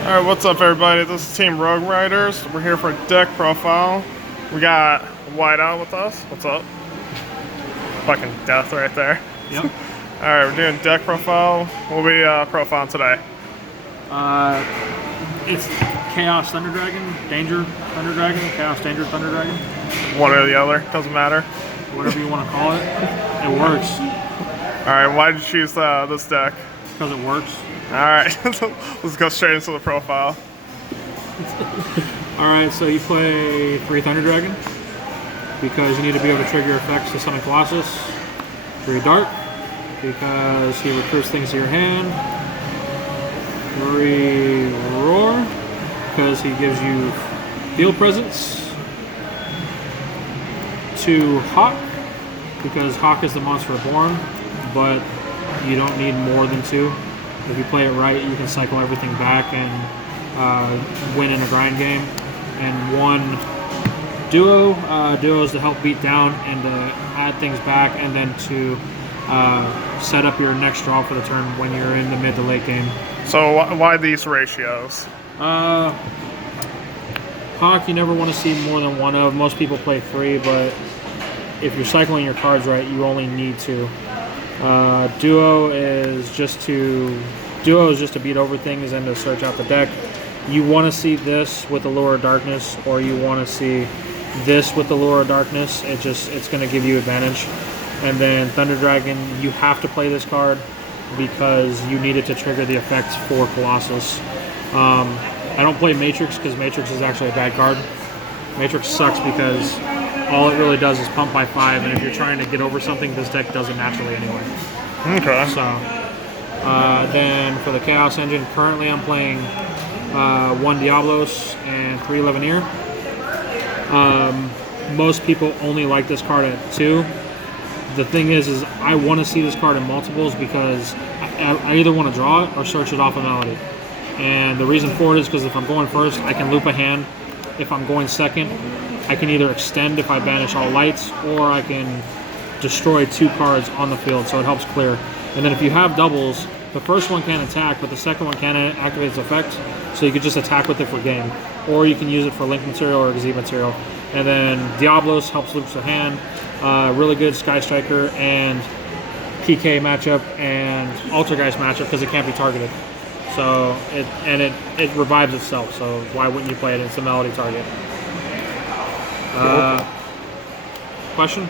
Alright, what's up everybody? This is Team Rogue Riders. We're here for deck profile. We got Witeout with us. What's up? Fucking death right there. Yep. Alright, we're doing deck profile. What we profiling today? It's Chaos Thunder Dragon, Danger Thunder Dragon, Chaos Danger Thunder Dragon. One or the other, doesn't matter. Whatever you want to call it. It works. Alright, why did you choose this deck? Because it works. Alright, let's go straight into the profile. Alright, so you play 3 Thunder Dragon because you need to be able to trigger effects to summon Colossus. 3 Dark because he recruits things to your hand. 3 Roar because he gives you field presence. 2 Hawk because Hawk is the monster reborn, but you don't need more than 2. If you play it right, you can cycle everything back and win in a grind game. And 1 Duo. Duo is to help beat down and to add things back, and then to set up your next draw for the turn when you're in the mid to late game. So why these ratios? Hawk, you never want to see more than 1 of. Most people play 3, but if you're cycling your cards right, you only need 2. Duo is just to beat over things and to search out the deck. You want to see this with the Lure of Darkness, or you want to see this with the Lure of Darkness. It's going to give you advantage. And then Thunder Dragon, you have to play this card because you need it to trigger the effects for Colossus. I don't play Matrix because Matrix is actually a bad card. Matrix sucks because all it really does is pump by 5, and if you're trying to get over something, this deck does it naturally anyway. Okay. So, then for the Chaos Engine, currently I'm playing 1 Diablos and 3 Levineer. Most people only like this card at 2. The thing is I want to see this card in multiples because I either want to draw it or search it off a Melody. And the reason for it is because if I'm going first, I can loop a hand. If I'm going second, I can either extend if I banish all lights, or I can destroy 2 cards on the field, so it helps clear. And then if you have doubles, the first one can't attack, but the second one can activate its effect, so you could just attack with it for game. Or you can use it for link material or Exceed material. And then Diablos helps loop the hand. Really good Sky Striker and PK matchup and Altergeist matchup because it can't be targeted. So it revives itself, so why wouldn't you play it? It's a Melody target. Question?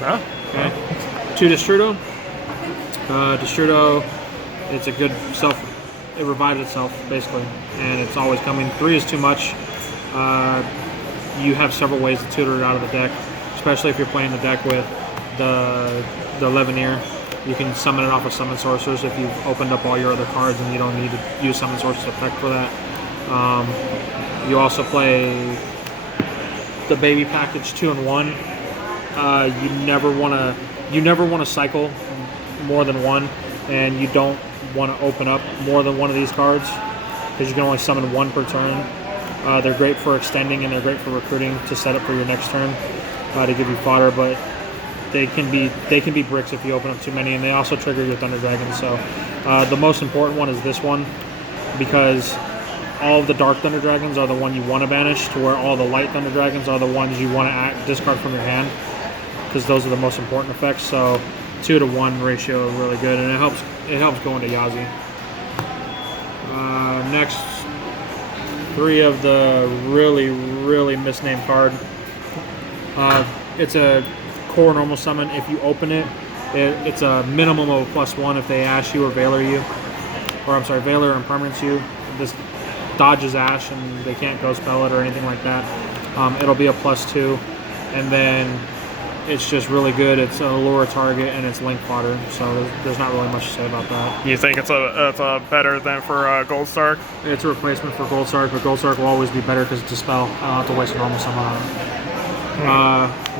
Yeah. Okay. 2 Destrudo. Destrudo, it's a good it revives itself, basically, and it's always coming. 3 is too much. You have several ways to tutor it out of the deck, especially if you're playing the deck with the Levineer. You can summon it off of Summon Sorcerers if you've opened up all your other cards and you don't need to use Summon Sorcerer's effect for that. You also play the baby package 2 and 1. You never want to cycle more than 1, and you don't want to open up more than 1 of these cards because you can only summon 1 per turn. They're great for extending and they're great for recruiting to set up for your next turn to give you fodder, but they can be bricks if you open up too many, and they also trigger your Thunder Dragon. So the most important one is this one, because all of the Dark Thunder Dragons are the one you want to banish, to where all the Light Thunder Dragons are the ones you want to discard from your hand, because those are the most important effects. So 2 to 1 ratio is really good, and it helps go into Yazi. Next, 3 of the really misnamed card. It's a core normal summon. If you open it, it's a minimum of a +1 if they Ash you or Valor you, or I'm sorry, Valor and Permanence you. This dodges Ash and they can't Ghost Spell it or anything like that. It'll be a +2, and then it's just really good. It's a lower target and it's link fodder, so there's not really much to say about that. You think it's a better than for Goldstark? It's a replacement for Goldstark, but Goldstark will always be better because it's a spell. I don't have to waste a normal summon on it.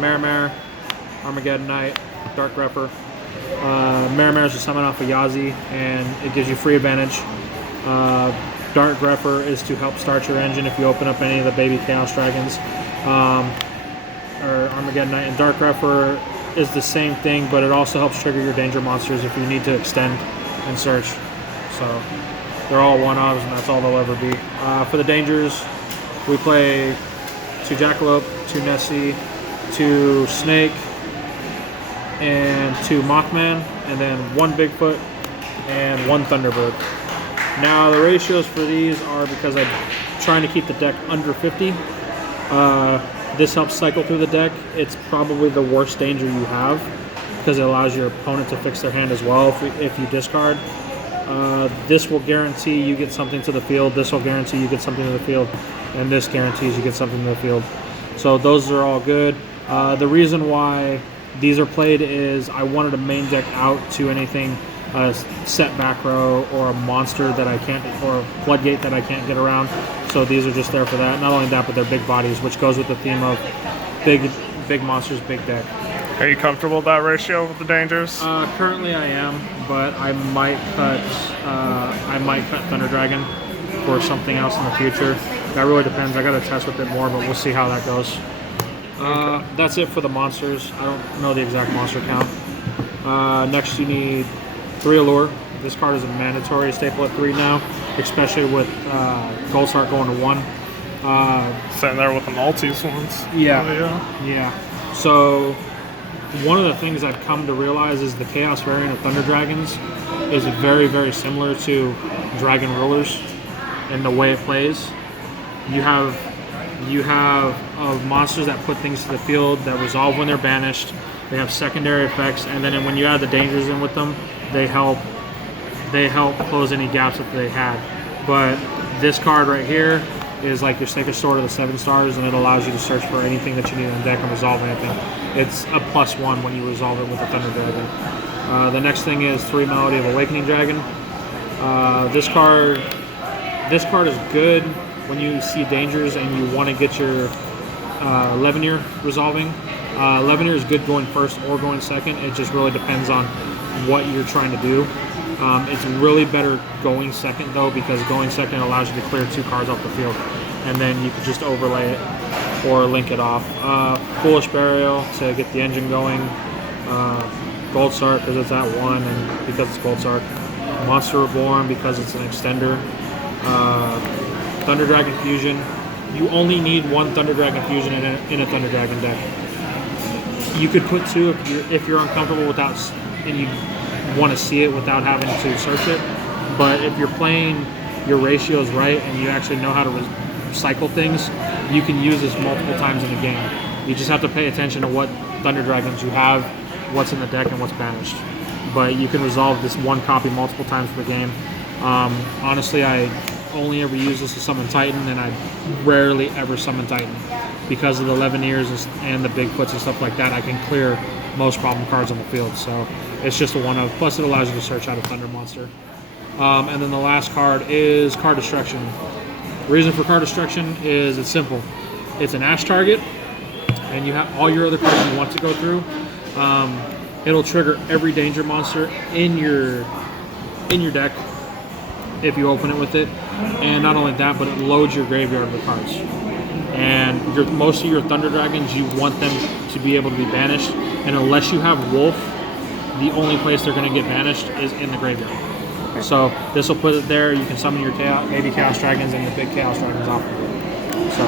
Marimar, Armageddon Knight, Dark Grepper. Marimar is a summon off of Yazi, and it gives you free advantage. Dark Grepper is to help start your engine if you open up any of the baby Chaos Dragons. Or Armageddon Knight, and Dark Grepper is the same thing, but it also helps trigger your danger monsters if you need to extend and search. So They're all one-ofs, and that's all they'll ever be. For the dangers, we play 2 Jackalope, 2 Nessie, 2 Snake, and 2 Mothman, and then 1 Bigfoot and 1 Thunderbird. Now the ratios for these are because I'm trying to keep the deck under 50. This helps cycle through the deck. It's probably the worst danger you have because it allows your opponent to fix their hand as well if you discard. This will guarantee you get something to the field. This will guarantee you get something to the field. And this guarantees you get something to the field. So those are all good. The reason why these are played is I wanted a main deck out to anything set back row or a monster that I can't, or a floodgate that I can't get around. So these are just there for that. Not only that, but they're big bodies, which goes with the theme of big monsters, big deck. Are you comfortable with that ratio with the dangers? Currently I am, but I might cut Thunder Dragon for something else in the future. That really depends. I got to test with it more, but we'll see how that goes. That's it for the monsters. I don't know the exact monster count. Next you need 3 Allure. This card is a mandatory staple at 3 now, especially with Gold Start going to 1. Sitting there with the multis ones. Yeah. Oh, Yeah. So one of the things I've come to realize is the Chaos variant of Thunder Dragons is very, very similar to Dragon Rulers in the way it plays. You have monsters that put things to the field that resolve when they're banished. They have secondary effects, and then when you add the dangers in with them, they help close any gaps that they had. But this card right here is like your Sacred Sword of the 7 stars, and it allows you to search for anything that you need in the deck and resolve anything. It's a +1 when you resolve it with a Thunder Dragon. The next thing is 3 Melody of Awakening Dragon. This card is good when you see dangers and you want to get your Leveneer resolving. Leveneer is good going first or going second. It just really depends on what you're trying to do. It's really better going second though, because going second allows you to clear 2 cards off the field, and then you can just overlay it or link it off. Foolish Burial to get the engine going. Gold Sark because it's at 1 and because it's Gold Sark. Monster Reborn because it's an extender. Thunder Dragon Fusion. You only need 1 Thunder Dragon Fusion in a Thunder Dragon deck. You could put 2 if you're uncomfortable without, and you want to see it without having to search it. But if you're playing your ratios right and you actually know how to recycle things, you can use this multiple times in the game. You just have to pay attention to what Thunder Dragons you have, what's in the deck, and what's banished. But you can resolve this 1 copy multiple times per game. Honestly, I only ever use this to summon Titan, and I rarely ever summon Titan. Because of the Leveneers and the Bigfoots and stuff like that, I can clear most problem cards on the field. So it's just a 1-of. Plus it allows you to search out a Thunder monster. And then the last card is Card Destruction. The reason for Card Destruction is it's simple. It's an Ash target, and you have all your other cards you want to go through. It'll trigger every danger monster in your deck if you open it with it. And not only that, but it loads your graveyard with cards. And most of your Thunder Dragons, you want them to be able to be banished. And unless you have Wolf, the only place they're going to get banished is in the graveyard. So this will put it there. You can summon your baby Chaos Dragons and your big Chaos Dragons off of it. So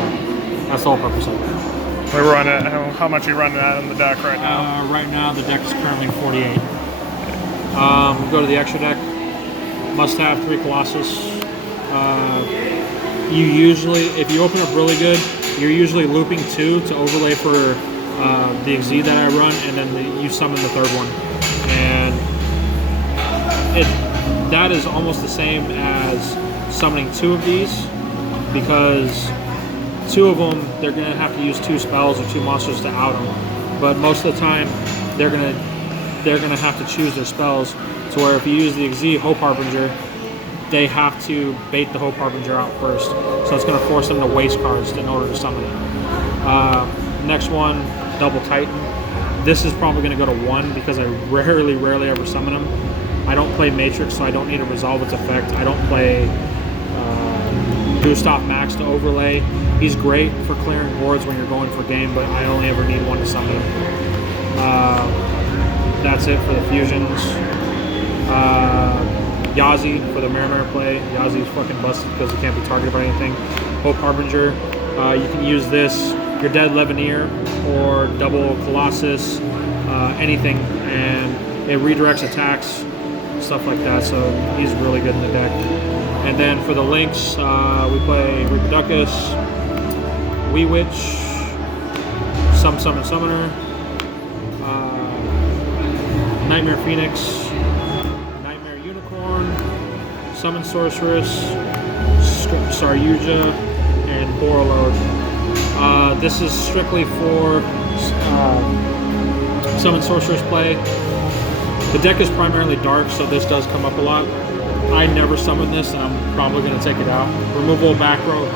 that's the whole purpose of it. We run it. How much are you running that in the deck right now? Right now, the deck is currently 48. Go to the extra deck. Must have 3 Colossus. You usually, if you open up really good, you're usually looping 2 to overlay for the Xyz that I run, and then you summon the 3rd one. And that is almost the same as summoning 2 of these, because 2 of them, they're going to have to use 2 spells or 2 monsters to out them. But most of the time, they're going to have to choose their spells, to where if you use the Xyz Hope Harbinger, they have to bait the Hope Harbinger out first. So it's going to force them to waste cards in order to summon it. Next one, Double Titan. This is probably going to go to 1 because I rarely ever summon them. I don't play Matrix, so I don't need to resolve its effect. I don't play Gustav Max to overlay. He's great for clearing boards when you're going for game, but I only ever need 1 to summon him. That's it for the fusions. Yazi for the Marinara play. Yazi's fucking busted because he can't be targeted by anything. Hope Harbinger. You can use this, your Dead Levaneer, or double Colossus, anything, and it redirects attacks, stuff like that. So he's really good in the deck. And then for the links, we play Reproducus, Wee Witch, Summon Summoner, Nightmare Phoenix, Nightmare Unicorn, Summon Sorceress, Saryuja, and Borreload. This is strictly for Summon Sorceress play. The deck is primarily dark, so this does come up a lot. I never summon this, and I'm probably going to take it out. Removal of back row,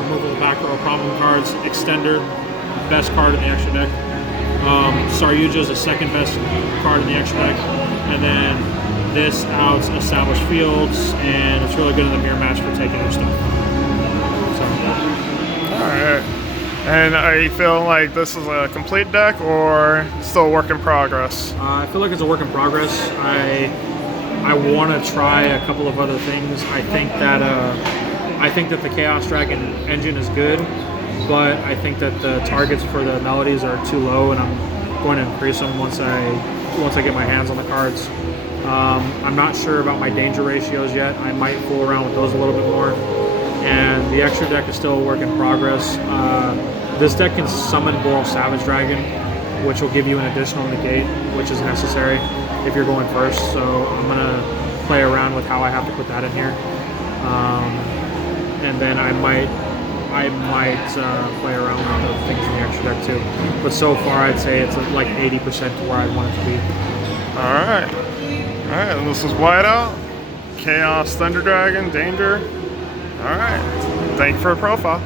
problem cards, Extender, best card in the extra deck. Saryuja is the second best card in the extra deck. And then this outs Established Fields, and it's really good in the mirror match for taking their stuff. So. Alright. And are you feeling like this is a complete deck or still a work in progress? I feel like it's a work in progress. I want to try a couple of other things. I think that the Chaos Dragon engine is good, but I think that the targets for the melodies are too low, and I'm going to increase them once I get my hands on the cards. I'm not sure about my danger ratios yet. I might fool around with those a little bit more. And the extra deck is still a work in progress. This deck can summon Boral Savage Dragon, which will give you an additional negate, which is necessary if you're going first. So I'm gonna play around with how I have to put that in here, and then I might play around with the things in the extra deck too. But so far, I'd say it's like 80% to where I want it to be. All right, and this is Witeout, Chaos Thunder Dragon, Danger. All right, thank you for the profile.